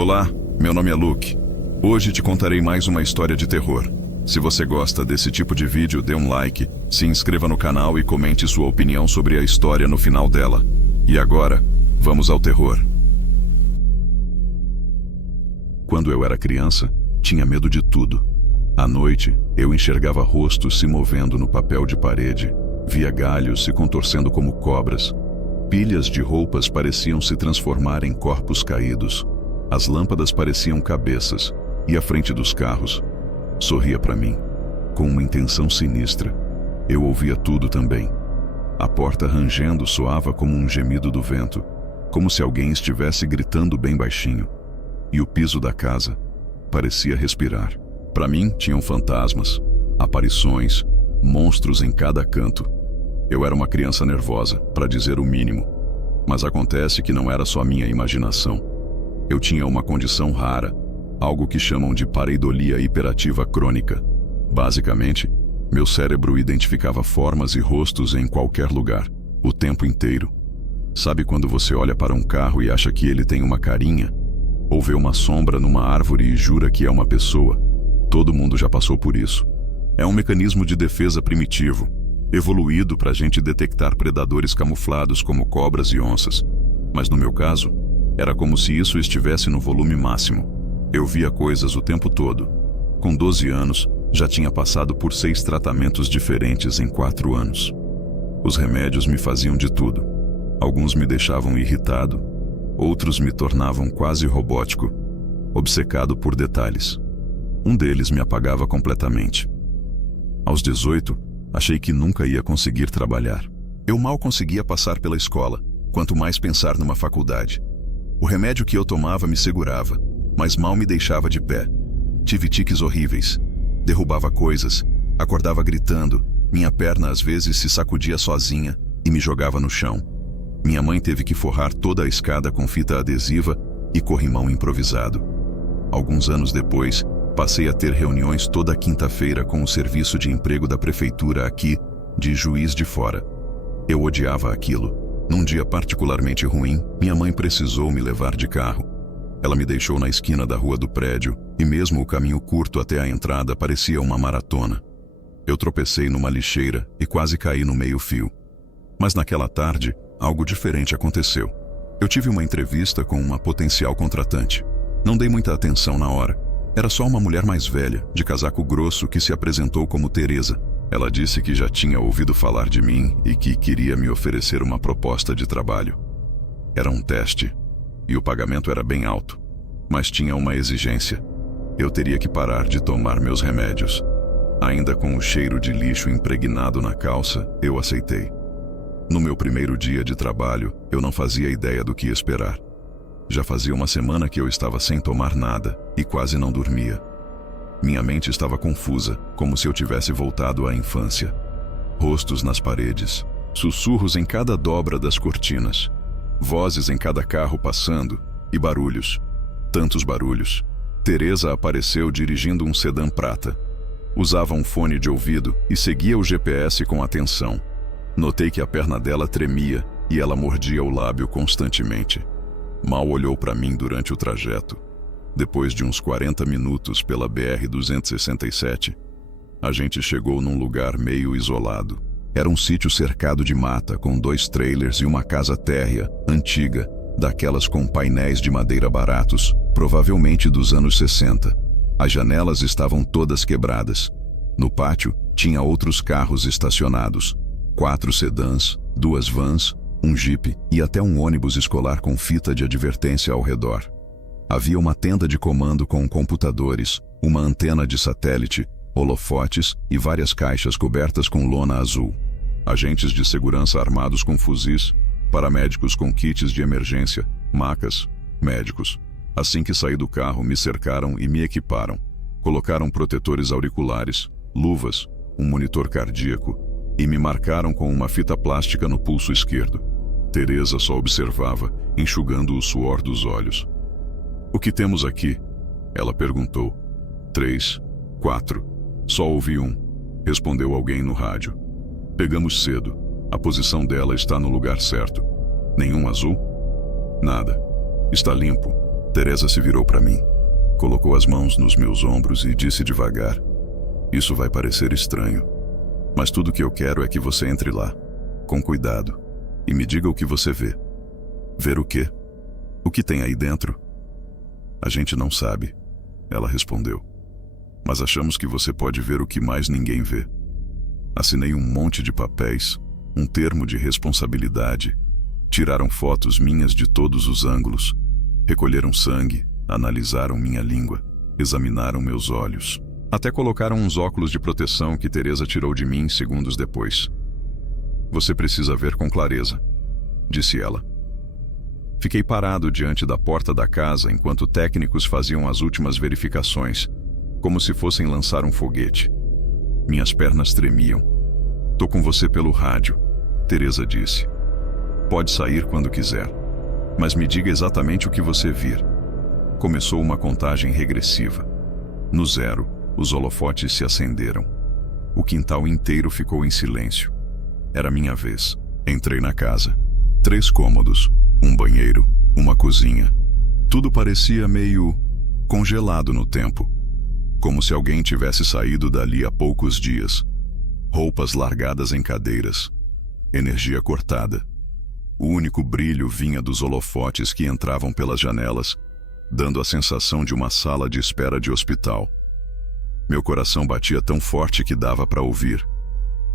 Olá, meu nome é Luke. Hoje te contarei mais uma história de terror. Se você gosta desse tipo de vídeo, dê um like, se inscreva no canal e comente sua opinião sobre a história no final dela. E agora, vamos ao terror. Quando eu era criança, tinha medo de tudo. À noite, eu enxergava rostos se movendo no papel de parede, via galhos se contorcendo como cobras. Pilhas de roupas pareciam se transformar em corpos caídos. As lâmpadas pareciam cabeças, e à frente dos carros, sorria para mim, com uma intenção sinistra. Eu ouvia tudo também. A porta rangendo soava como um gemido do vento, como se alguém estivesse gritando bem baixinho. E o piso da casa parecia respirar. Para mim, tinham fantasmas, aparições, monstros em cada canto. Eu era uma criança nervosa, para dizer o mínimo. Mas acontece que não era só minha imaginação. Eu tinha uma condição rara, algo que chamam de pareidolia hiperativa crônica. Basicamente, meu cérebro identificava formas e rostos em qualquer lugar, o tempo inteiro. Sabe quando você olha para um carro e acha que ele tem uma carinha? Ou vê uma sombra numa árvore e jura que é uma pessoa? Todo mundo já passou por isso. É um mecanismo de defesa primitivo, evoluído para a gente detectar predadores camuflados como cobras e onças. Mas no meu caso, era como se isso estivesse no volume máximo. Eu via coisas o tempo todo. Com 12 anos, já tinha passado por 6 tratamentos diferentes em 4 anos. Os remédios me faziam de tudo. Alguns me deixavam irritado, outros me tornavam quase robótico, obcecado por detalhes. Um deles me apagava completamente. Aos 18, achei que nunca ia conseguir trabalhar. Eu mal conseguia passar pela escola, quanto mais pensar numa faculdade. O remédio que eu tomava me segurava, mas mal me deixava de pé. Tive tiques horríveis. Derrubava coisas, acordava gritando, minha perna às vezes se sacudia sozinha e me jogava no chão. Minha mãe teve que forrar toda a escada com fita adesiva e corrimão improvisado. Alguns anos depois, passei a ter reuniões toda quinta-feira com o serviço de emprego da prefeitura aqui, de Juiz de Fora. Eu odiava aquilo. Num dia particularmente ruim, minha mãe precisou me levar de carro. Ela me deixou na esquina da rua do prédio, e mesmo o caminho curto até a entrada parecia uma maratona. Eu tropecei numa lixeira e quase caí no meio-fio. Mas naquela tarde, algo diferente aconteceu. Eu tive uma entrevista com uma potencial contratante. Não dei muita atenção na hora. Era só uma mulher mais velha, de casaco grosso, que se apresentou como Teresa. Ela disse que já tinha ouvido falar de mim e que queria me oferecer uma proposta de trabalho. Era um teste, e o pagamento era bem alto, mas tinha uma exigência. Eu teria que parar de tomar meus remédios. Ainda com o cheiro de lixo impregnado na calça, eu aceitei. No meu primeiro dia de trabalho, eu não fazia ideia do que esperar. Já fazia uma semana que eu estava sem tomar nada e quase não dormia. Minha mente estava confusa, como se eu tivesse voltado à infância. Rostos nas paredes, sussurros em cada dobra das cortinas, vozes em cada carro passando e barulhos. Tantos barulhos. Teresa apareceu dirigindo um sedã prata. Usava um fone de ouvido e seguia o GPS com atenção. Notei que a perna dela tremia e ela mordia o lábio constantemente. Mal olhou para mim durante o trajeto. Depois de uns 40 minutos pela BR-267, a gente chegou num lugar meio isolado. Era um sítio cercado de mata, com 2 trailers e uma casa térrea, antiga, daquelas com painéis de madeira baratos, provavelmente dos anos 60. As janelas estavam todas quebradas. No pátio, tinha outros carros estacionados. 4 sedãs, 2 vans, um jipe e até um ônibus escolar com fita de advertência ao redor. Havia uma tenda de comando com computadores, uma antena de satélite, holofotes e várias caixas cobertas com lona azul. Agentes de segurança armados com fuzis, paramédicos com kits de emergência, macas, médicos. Assim que saí do carro, me cercaram e me equiparam. Colocaram protetores auriculares, luvas, um monitor cardíaco e me marcaram com uma fita plástica no pulso esquerdo. Teresa só observava, enxugando o suor dos olhos. "O que temos aqui?" Ela perguntou. 3, 4. Só ouvi um. Respondeu alguém no rádio. "Pegamos cedo. A posição dela está no lugar certo." "Nenhum azul?" "Nada. Está limpo." Teresa se virou para mim, colocou as mãos nos meus ombros e disse devagar: "Isso vai parecer estranho, mas tudo que eu quero é que você entre lá, com cuidado, e me diga o que você vê." "Ver o quê? O que tem aí dentro?" "A gente não sabe," ela respondeu. "Mas achamos que você pode ver o que mais ninguém vê." Assinei um monte de papéis, um termo de responsabilidade. Tiraram fotos minhas de todos os ângulos. Recolheram sangue, analisaram minha língua, examinaram meus olhos. Até colocaram uns óculos de proteção que Teresa tirou de mim segundos depois. "Você precisa ver com clareza," disse ela. Fiquei parado diante da porta da casa enquanto técnicos faziam as últimas verificações, como se fossem lançar um foguete. Minhas pernas tremiam. "Tô com você pelo rádio," Teresa disse. "Pode sair quando quiser, mas me diga exatamente o que você vir." Começou uma contagem regressiva. No 0, os holofotes se acenderam. O quintal inteiro ficou em silêncio. Era minha vez. Entrei na casa. 3 cômodos, um banheiro, uma cozinha. Tudo parecia meio congelado no tempo, como se alguém tivesse saído dali há poucos dias. Roupas largadas em cadeiras. Energia cortada. O único brilho vinha dos holofotes que entravam pelas janelas, dando a sensação de uma sala de espera de hospital. Meu coração batia tão forte que dava para ouvir.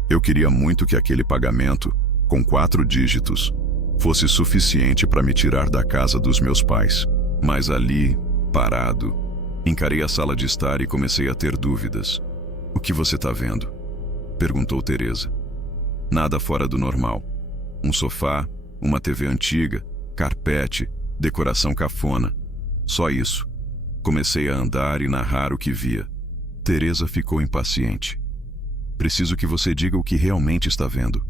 Eu queria muito que aquele pagamento, com 4 dígitos, fosse suficiente para me tirar da casa dos meus pais. Mas ali, parado, encarei a sala de estar e comecei a ter dúvidas. "O que você tá vendo?" perguntou Teresa. "Nada fora do normal. Um sofá, uma TV antiga, carpete, decoração cafona. Só isso." Comecei a andar e narrar o que via. Teresa ficou impaciente. "Preciso que você diga o que realmente está vendo."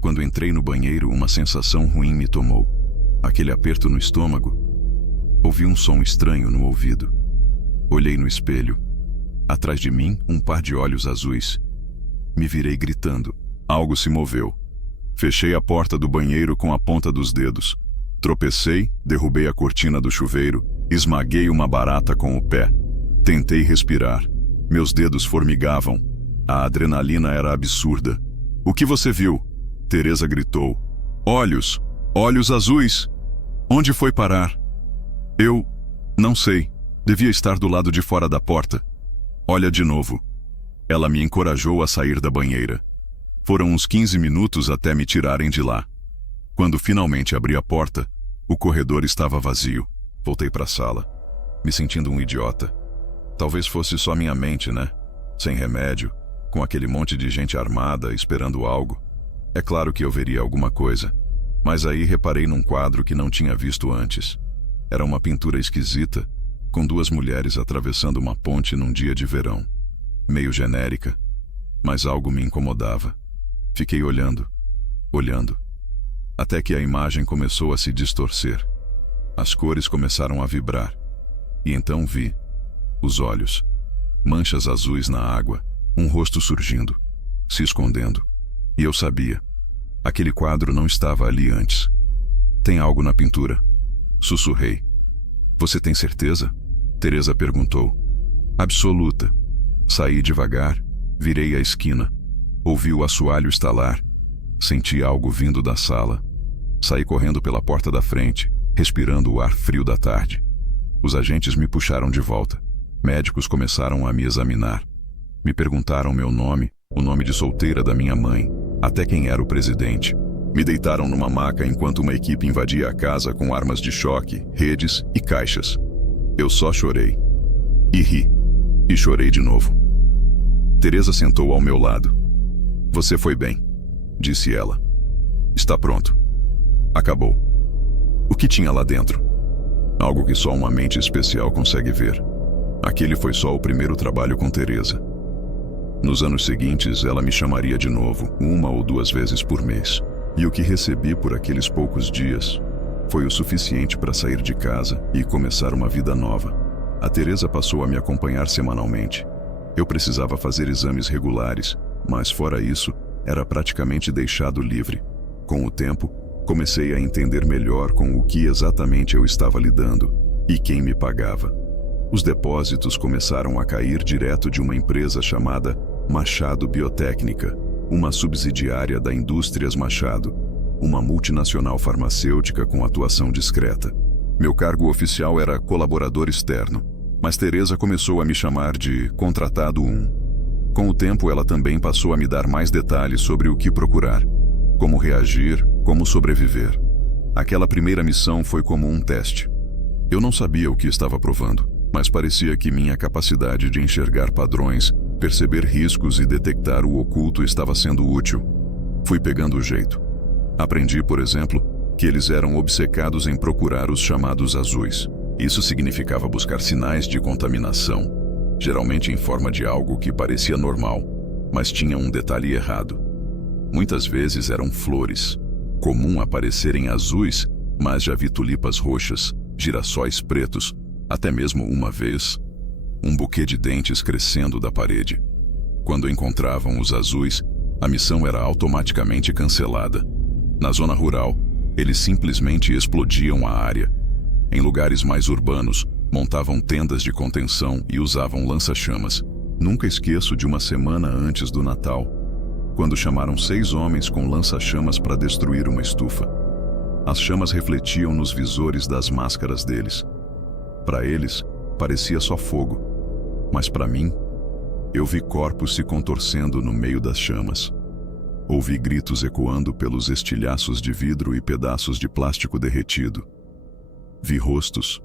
Quando entrei no banheiro, uma sensação ruim me tomou. Aquele aperto no estômago. Ouvi um som estranho no ouvido. Olhei no espelho. Atrás de mim, um par de olhos azuis. Me virei gritando. Algo se moveu. Fechei a porta do banheiro com a ponta dos dedos. Tropecei, derrubei a cortina do chuveiro, esmaguei uma barata com o pé. Tentei respirar. Meus dedos formigavam. A adrenalina era absurda. "O que você viu?" Teresa gritou. "Olhos! Olhos azuis! Onde foi parar?" "Eu... não sei. Devia estar do lado de fora da porta." "Olha de novo." Ela me encorajou a sair da banheira. Foram uns 15 minutos até me tirarem de lá. Quando finalmente abri a porta, o corredor estava vazio. Voltei para a sala, me sentindo um idiota. Talvez fosse só minha mente, né? Sem remédio, com aquele monte de gente armada, esperando algo. É claro que eu veria alguma coisa, mas aí reparei num quadro que não tinha visto antes. Era uma pintura esquisita, com 2 mulheres atravessando uma ponte num dia de verão. Meio genérica, mas algo me incomodava. Fiquei olhando, até que a imagem começou a se distorcer. As cores começaram a vibrar, e então vi os olhos, manchas azuis na água, um rosto surgindo, se escondendo. E eu sabia, aquele quadro não estava ali antes. "Tem algo na pintura?" sussurrei. "Você tem certeza?" Teresa perguntou. "Absoluta." Saí devagar, virei a esquina. Ouvi o assoalho estalar. Senti algo vindo da sala. Saí correndo pela porta da frente, respirando o ar frio da tarde. Os agentes me puxaram de volta. Médicos começaram a me examinar. Me perguntaram meu nome, o nome de solteira da minha mãe, até quem era o presidente. Me deitaram numa maca enquanto uma equipe invadia a casa com armas de choque, redes e caixas. Eu só chorei. E ri. E chorei de novo. Teresa sentou ao meu lado. "Você foi bem," disse ela. "Está pronto." Acabou. O que tinha lá dentro? Algo que só uma mente especial consegue ver. Aquele foi só o primeiro trabalho com Teresa. Nos anos seguintes, ela me chamaria de novo, 1 ou 2 vezes por mês. E o que recebi por aqueles poucos dias foi o suficiente para sair de casa e começar uma vida nova. A Teresa passou a me acompanhar semanalmente. Eu precisava fazer exames regulares, mas fora isso, era praticamente deixado livre. Com o tempo, comecei a entender melhor com o que exatamente eu estava lidando. E quem me pagava? Os depósitos começaram a cair direto de uma empresa chamada Machado Biotécnica, uma subsidiária da Indústrias Machado, uma multinacional farmacêutica com atuação discreta. Meu cargo oficial era colaborador externo, mas Teresa começou a me chamar de Contratado 1. Com o tempo, ela também passou a me dar mais detalhes sobre o que procurar, como reagir, como sobreviver. Aquela primeira missão foi como um teste. Eu não sabia o que estava provando, mas parecia que minha capacidade de enxergar padrões, perceber riscos e detectar o oculto estava sendo útil. Fui pegando o jeito. Aprendi, por exemplo, que eles eram obcecados em procurar os chamados azuis. Isso significava buscar sinais de contaminação, geralmente em forma de algo que parecia normal, mas tinha um detalhe errado. Muitas vezes eram flores. Comum aparecerem azuis, mas já vi tulipas roxas, girassóis pretos, até mesmo uma vez, um buquê de dentes crescendo da parede. Quando encontravam os azuis, a missão era automaticamente cancelada. Na zona rural, eles simplesmente explodiam a área. Em lugares mais urbanos, montavam tendas de contenção e usavam lança-chamas. Nunca esqueço de uma semana antes do Natal, quando chamaram 6 homens com lança-chamas para destruir uma estufa. As chamas refletiam nos visores das máscaras deles. Para eles, parecia só fogo, mas para mim, eu vi corpos se contorcendo no meio das chamas. Ouvi gritos ecoando pelos estilhaços de vidro e pedaços de plástico derretido. Vi rostos,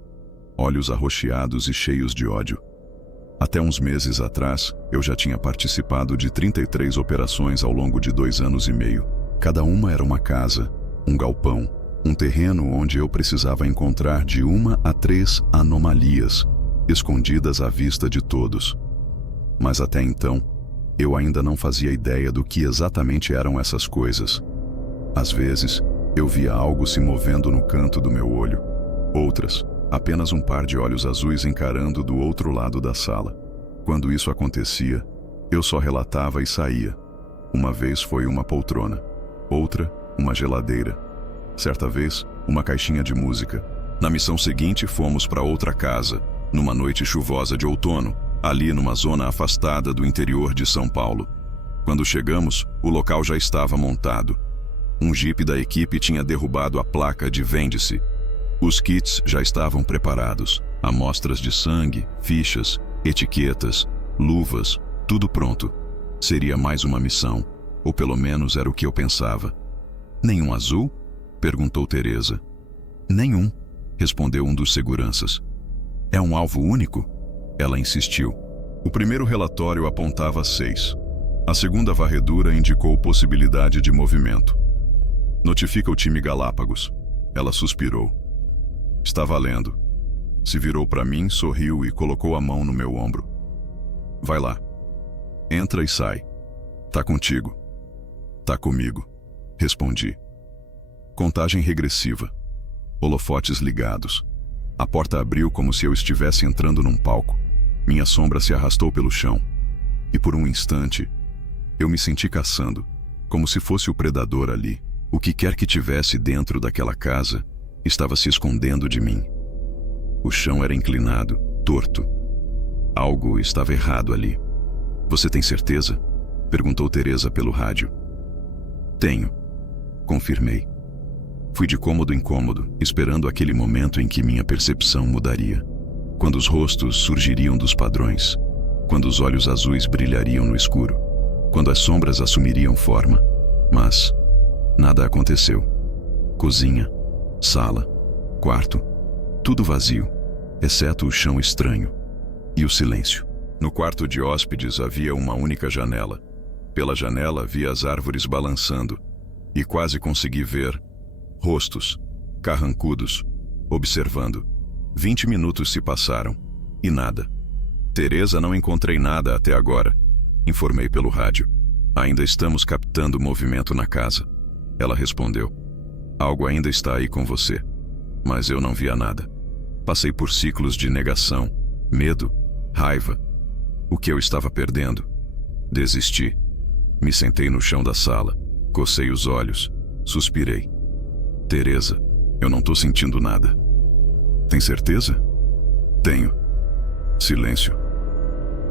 olhos arroxeados e cheios de ódio. Até uns meses atrás, eu já tinha participado de 33 operações ao longo de 2 anos e meio. Cada uma era uma casa, um galpão, um terreno onde eu precisava encontrar de 1 a 3 anomalias, escondidas à vista de todos. Mas até então, eu ainda não fazia ideia do que exatamente eram essas coisas. Às vezes, eu via algo se movendo no canto do meu olho. Outras, apenas um par de olhos azuis encarando do outro lado da sala. Quando isso acontecia, eu só relatava e saía. Uma vez foi uma poltrona, outra, uma geladeira. Certa vez, uma caixinha de música. Na missão seguinte, fomos para outra casa, numa noite chuvosa de outono, ali numa zona afastada do interior de São Paulo. Quando chegamos, o local já estava montado. Um jipe da equipe tinha derrubado a placa de vende-se. Os kits já estavam preparados. Amostras de sangue, fichas, etiquetas, luvas, tudo pronto. Seria mais uma missão, ou pelo menos era o que eu pensava. Nenhum azul? Perguntou Teresa. Nenhum, respondeu um dos seguranças. É um alvo único? Ela insistiu. O primeiro relatório apontava 6. A segunda varredura indicou possibilidade de movimento. Notifica o time Galápagos. Ela suspirou. Está valendo. Se virou para mim, sorriu e colocou a mão no meu ombro. Vai lá. Entra e sai. Tá contigo. Tá comigo. Respondi. Contagem regressiva. Holofotes ligados. A porta abriu como se eu estivesse entrando num palco. Minha sombra se arrastou pelo chão. E por um instante, eu me senti caçando, como se fosse o predador ali. O que quer que tivesse dentro daquela casa estava se escondendo de mim. O chão era inclinado, torto. Algo estava errado ali. Você tem certeza? Perguntou Teresa pelo rádio. Tenho. Confirmei. Fui de cômodo em cômodo, esperando aquele momento em que minha percepção mudaria. Quando os rostos surgiriam dos padrões. Quando os olhos azuis brilhariam no escuro. Quando as sombras assumiriam forma. Mas nada aconteceu. Cozinha, sala, quarto, tudo vazio, exceto o chão estranho e o silêncio. No quarto de hóspedes havia uma única janela. Pela janela via as árvores balançando e quase consegui ver rostos, carrancudos, observando. 20 minutos se passaram e nada. Teresa, não encontrei nada até agora, informei pelo rádio. Ainda estamos captando movimento na casa. Ela respondeu. Algo ainda está aí com você, mas eu não via nada. Passei por ciclos de negação, medo, raiva. O que eu estava perdendo? Desisti. Me sentei no chão da sala, cocei os olhos, suspirei. Teresa, eu não tô sentindo nada. Tem certeza? Tenho. Silêncio.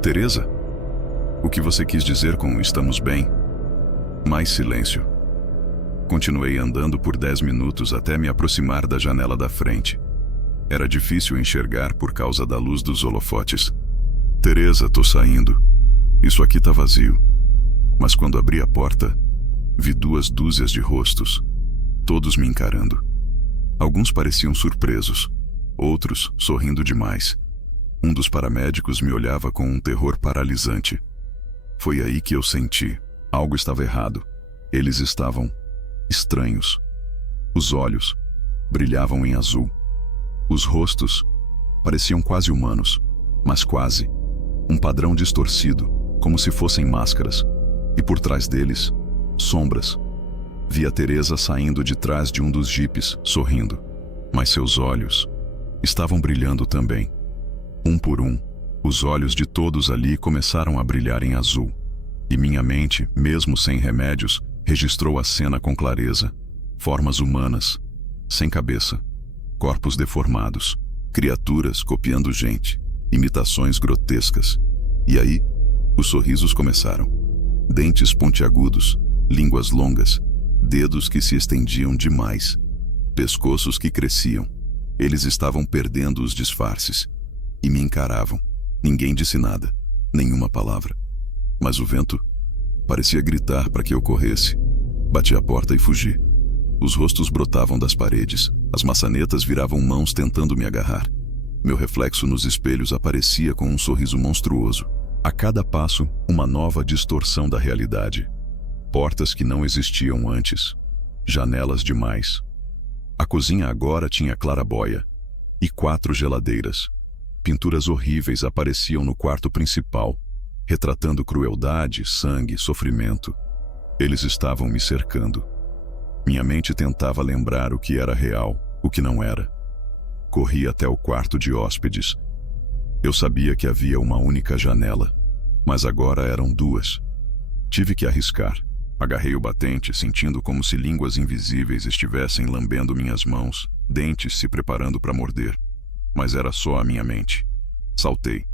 Teresa? O que você quis dizer com estamos bem? Mais silêncio. Continuei andando por 10 minutos até me aproximar da janela da frente. Era difícil enxergar por causa da luz dos holofotes. Teresa, tô saindo. Isso aqui tá vazio. Mas quando abri a porta, vi 2 dúzias de rostos, todos me encarando. Alguns pareciam surpresos, outros sorrindo demais. Um dos paramédicos me olhava com um terror paralisante. Foi aí que eu senti. Algo estava errado. Eles estavam estranhos. Os olhos brilhavam em azul. Os rostos pareciam quase humanos, mas quase. Um padrão distorcido, como se fossem máscaras. E por trás deles, sombras. Vi a Teresa saindo de trás de um dos jipes, sorrindo. Mas seus olhos estavam brilhando também. Um por um, os olhos de todos ali começaram a brilhar em azul. E minha mente, mesmo sem remédios, registrou a cena com clareza. Formas humanas, sem cabeça, corpos deformados, criaturas copiando gente, imitações grotescas. E aí, os sorrisos começaram. Dentes pontiagudos, línguas longas, dedos que se estendiam demais, pescoços que cresciam. Eles estavam perdendo os disfarces e me encaravam. Ninguém disse nada, nenhuma palavra. Mas o vento parecia gritar para que eu corresse. Bati a porta e fugi. Os rostos brotavam das paredes. As maçanetas viravam mãos tentando me agarrar. Meu reflexo nos espelhos aparecia com um sorriso monstruoso. A cada passo, uma nova distorção da realidade. Portas que não existiam antes. Janelas demais. A cozinha agora tinha claraboia. E 4 geladeiras. Pinturas horríveis apareciam no quarto principal, retratando crueldade, sangue, sofrimento. Eles estavam me cercando. Minha mente tentava lembrar o que era real, o que não era. Corri até o quarto de hóspedes. Eu sabia que havia uma única janela, mas agora eram 2. Tive que arriscar. Agarrei o batente, sentindo como se línguas invisíveis estivessem lambendo minhas mãos, dentes se preparando para morder. Mas era só a minha mente. Saltei.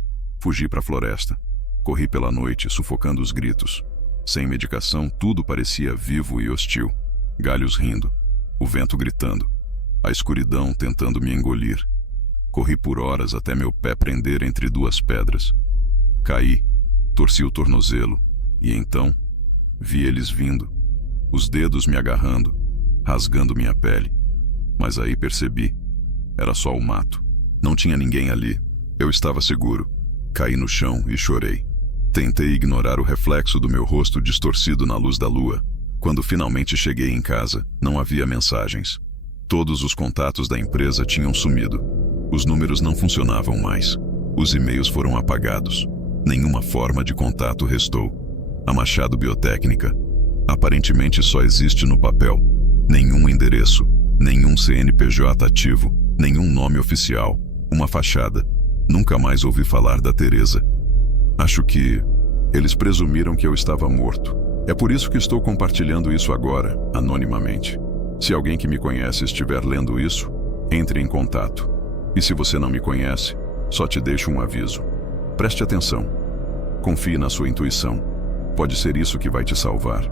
Fugi para a floresta. Corri pela noite, sufocando os gritos. Sem medicação, tudo parecia vivo e hostil. Galhos rindo, o vento gritando, a escuridão tentando me engolir. Corri por horas até meu pé prender entre 2 pedras. Caí, torci o tornozelo, e então vi eles vindo, os dedos me agarrando, rasgando minha pele. Mas aí percebi, era só o mato. Não tinha ninguém ali. Eu estava seguro. Caí no chão e chorei. Tentei ignorar o reflexo do meu rosto distorcido na luz da lua. Quando finalmente cheguei em casa, não havia mensagens. Todos os contatos da empresa tinham sumido. Os números não funcionavam mais. Os e-mails foram apagados. Nenhuma forma de contato restou. A Machado Biotécnica aparentemente só existe no papel. Nenhum endereço, nenhum CNPJ ativo, nenhum nome oficial. Uma fachada. Nunca mais ouvi falar da Teresa. Acho que eles presumiram que eu estava morto. É por isso que estou compartilhando isso agora, anonimamente. Se alguém que me conhece estiver lendo isso, entre em contato. E se você não me conhece, só te deixo um aviso. Preste atenção. Confie na sua intuição. Pode ser isso que vai te salvar.